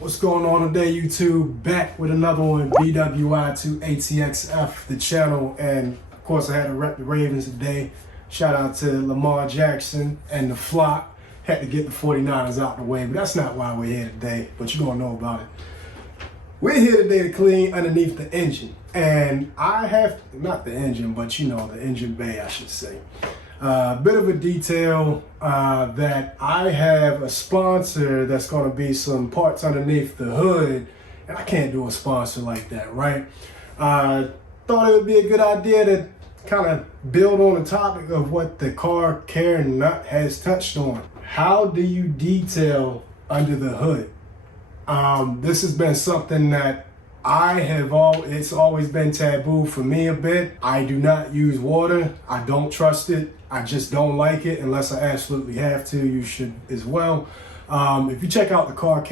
What's going on today, YouTube? Back with another one, BWI2ATXF, the channel, and of course I had to rep the Ravens today. Shout out to Lamar Jackson and the flock. Had to get the 49ers out the way, but that's not why we're here today, but you're gonna know about it. We're here today to clean underneath the engine, and I have, not the engine, but you know, the engine bay, I should say. Bit of a detail that I have a sponsor that's going to be some parts underneath the hood, and I can't do a sponsor like that, right? Thought it would be a good idea to kind of build on the topic of what the car care nut has touched on. How do you detail under the hood? This has been something that it's always been taboo for me a bit. I do not use water. I don't trust it. I just don't like it unless I absolutely have to. You should as well. If you check out the Car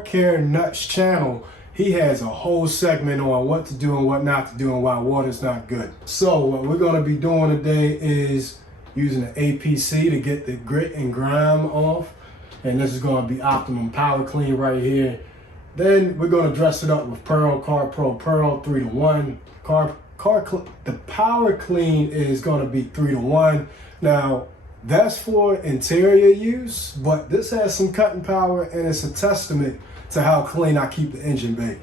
Care Nuts channel, he has a whole segment on what to do and what not to do and why water's not good. So what we're gonna be doing today is using the APC to get the grit and grime off. And this is gonna be Optimum Power Clean right here. Then we're gonna dress it up with Pearl, Car Pro Pearl 3-to-1. The Power Clean is gonna be 3-to-1. Now, that's for interior use, but this has some cutting power and it's a testament to how clean I keep the engine bay.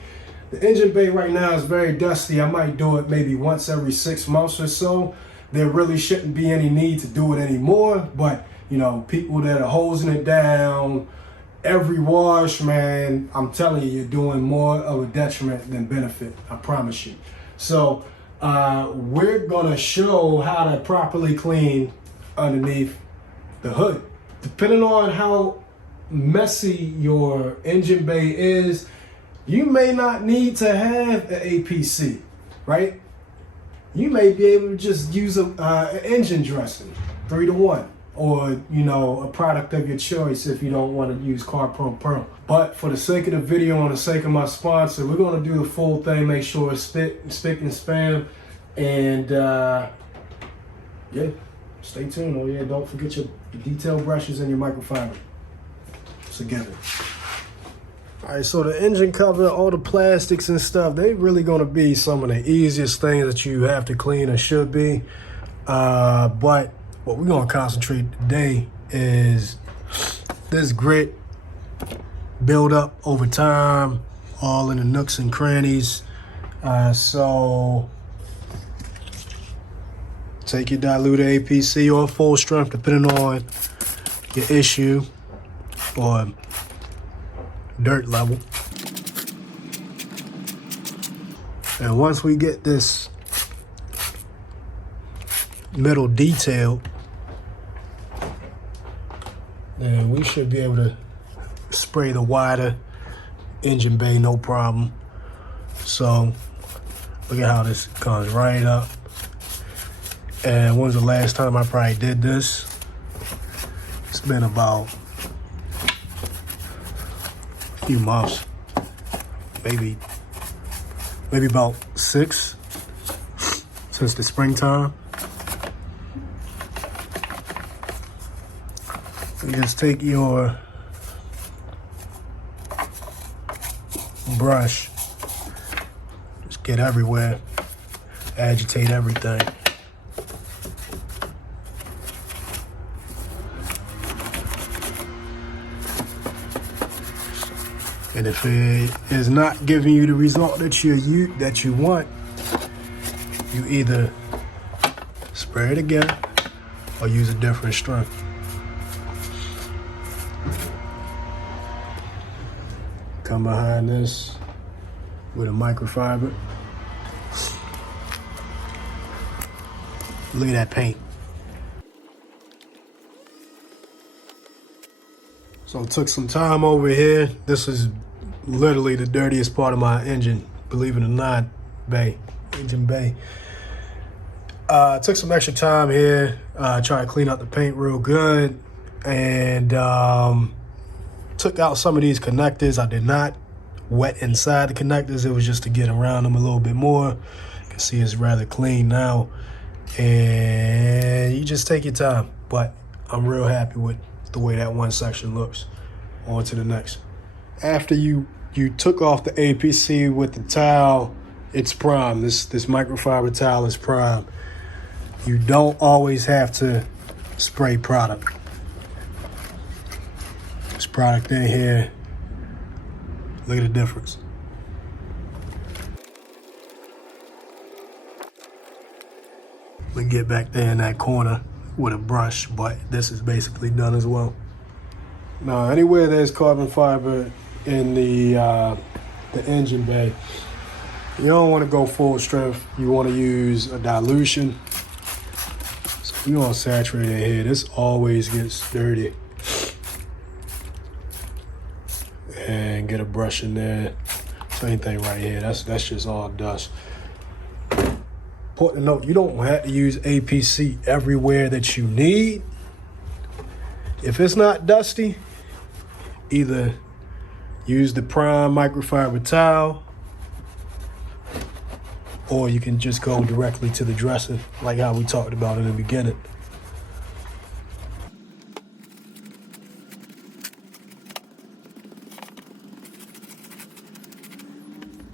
The engine bay right now is very dusty. I might do it maybe once every 6 months or so. There really shouldn't be any need to do it anymore, but you know, people that are hosing it down, every wash, man, I'm telling you, you're doing more of a detriment than benefit, I promise you. So we're gonna show how to properly clean underneath the hood. Depending on how messy your engine bay is, you may not need to have an APC, right? You may be able to just use an engine dressing, 3-to-1. Or, you know, a product of your choice if you don't want to use Car Pro Pearl. But for the sake of the video and the sake of my sponsor, we're going to do the full thing, make sure it's spick and spam. And, yeah, stay tuned. Oh, yeah, don't forget your detail brushes and your microfiber. Together. All right, so the engine cover, all the plastics and stuff, they really going to be some of the easiest things that you have to clean or should be. But what we're gonna concentrate today is this grit build up over time, all in the nooks and crannies. So take your diluted APC or full strength, depending on your issue or dirt level. And once we get this middle detailed, then we should be able to spray the wider engine bay, no problem. So look at how this comes right up. And when's the last time I probably did this? It's been about a few months, maybe about 6 since the springtime. You just take your brush, just get everywhere, agitate everything. And if it is not giving you the result that you want, you either spray it again or use a different strength. Come behind this with a microfiber. Look at that paint. So it took some time over here. This is literally the dirtiest part of my engine, believe it or not, engine bay. Took some extra time here, try to clean out the paint real good, and took out some of these connectors. I did not wet inside the connectors. It was just to get around them a little bit more. You can see it's rather clean now. And you just take your time. But I'm real happy with the way that one section looks. On to the next. After you took off the APC with the towel, it's prime. This microfiber towel is prime. You don't always have to spray product. This product in here, look at the difference. We get back there in that corner with a brush, but this is basically done as well. Now, anywhere there's carbon fiber in the engine bay, you don't want to go full strength. You want to use a dilution. So we're gonna saturate it here. This always gets dirty. And get a brush in there. Same thing right here. That's just all dust. Important note, you don't have to use APC everywhere that you need. If it's not dusty, either use the prime microfiber towel, or you can just go directly to the dressing, like how we talked about in the beginning.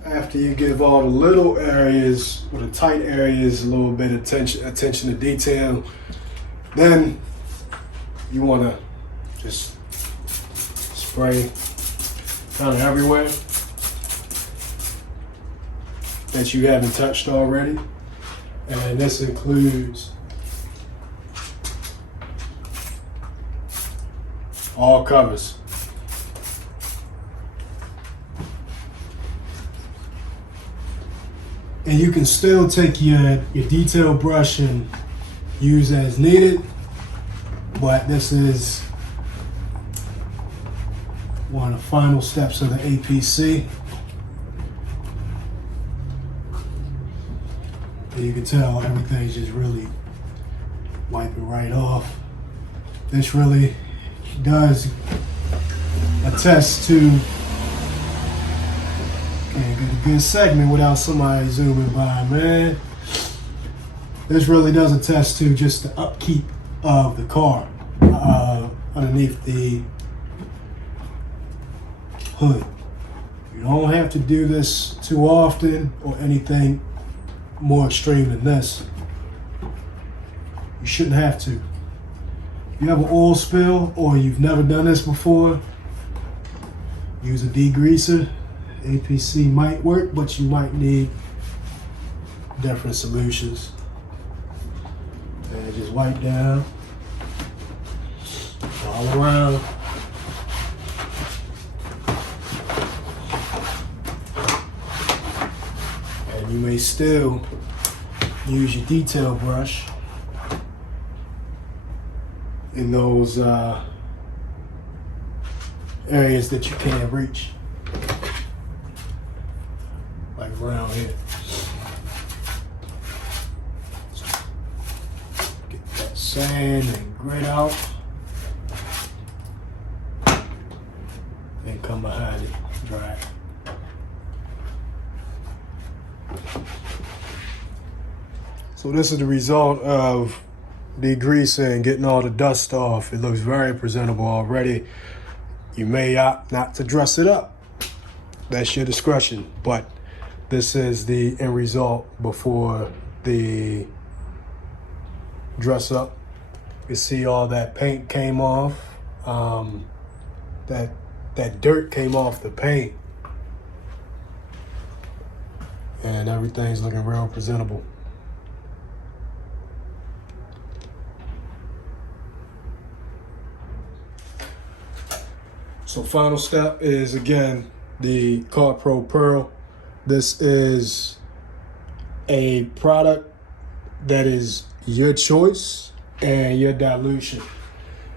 After you give all the little areas, or the tight areas, a little bit of attention to detail, then you want to just spray kind of everywhere that you haven't touched already. And this includes all covers. And you can still take your detail brush and use as needed, but this is one of the final steps of the APC. And you can tell everything's just really wiping right off. This really does attest to a good segment without somebody zooming by, man. This really does attest to just the upkeep of the car underneath the hood. You don't have to do this too often or anything more extreme than this. You shouldn't have to. If you have an oil spill or you've never done this before, use a degreaser. APC might work, but you might need different solutions. And just wipe down all around. And you may still use your detail brush in those areas that you can't reach. Like around here. Get that sand and grit out. And come behind it, dry. So this is the result of degreasing and getting all the dust off. It looks very presentable already. You may opt not to dress it up. That's your discretion, but this is the end result before the dress up. You see all that paint came off. That dirt came off the paint. And everything's looking real presentable. So final step is, again, the Car Pro Pearl. This is a product that is your choice and your dilution.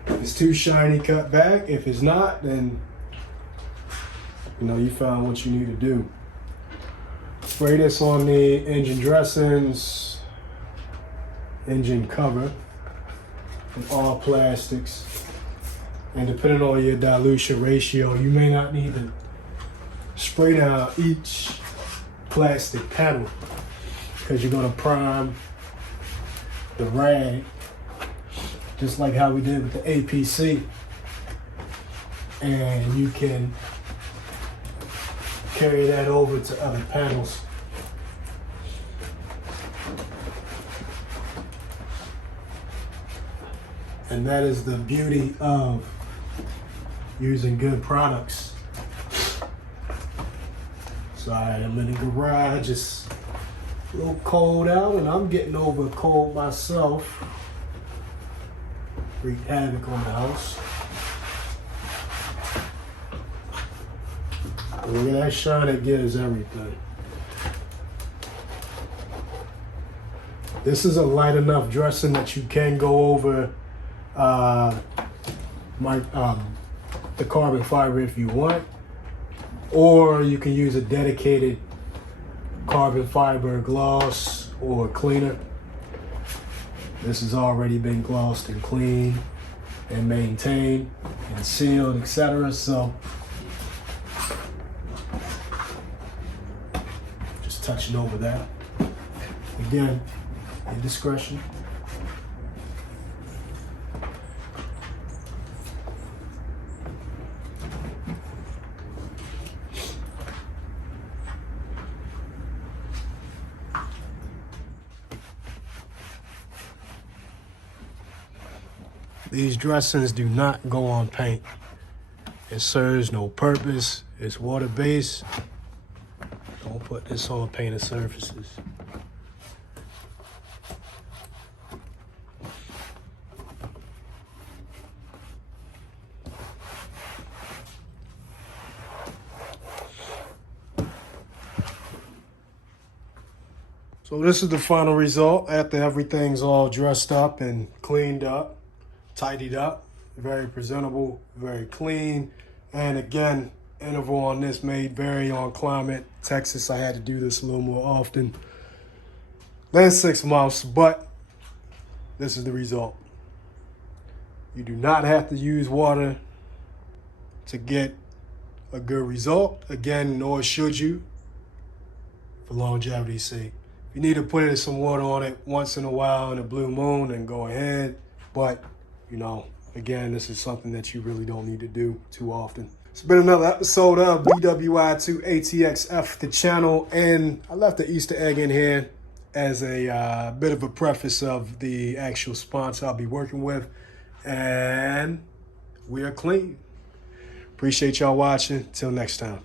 If it's too shiny, cut back. If it's not, then you found what you need to do. Spray this on the engine dressings, engine cover, and all plastics. And depending on your dilution ratio, you may not need to spray down each plastic panel because you're going to prime the rag just like how we did with the APC. And you can carry that over to other panels. And that is the beauty of using good products. So I'm in the garage, it's a little cold out and I'm getting over a cold myself. Wreak havoc on the house. Look at that shine it gives everything. This is a light enough dressing that you can go over the carbon fiber if you want, or you can use a dedicated carbon fiber gloss or cleaner. This has already been glossed and cleaned and maintained and sealed, etc. So just touching over that. Again, your discretion. These dressings do not go on paint. It serves no purpose. It's water-based. Don't put this on painted surfaces. So this is the final result after everything's all dressed up and cleaned up, tidied up. Very presentable, very clean. And again, interval on this may vary on climate. Texas, I had to do this a little more often than 6 months, but this is the result. You do not have to use water to get a good result. Again, nor should you, for longevity's sake. If you need to put some water on it once in a while in a blue moon, then go ahead. But, you know, again, this is something that you really don't need to do too often. It's been another episode of BWI2ATXF, the channel, and I left the Easter egg in here as a bit of a preface of the actual sponsor I'll be working with, and we are clean. Appreciate y'all watching. Till next time.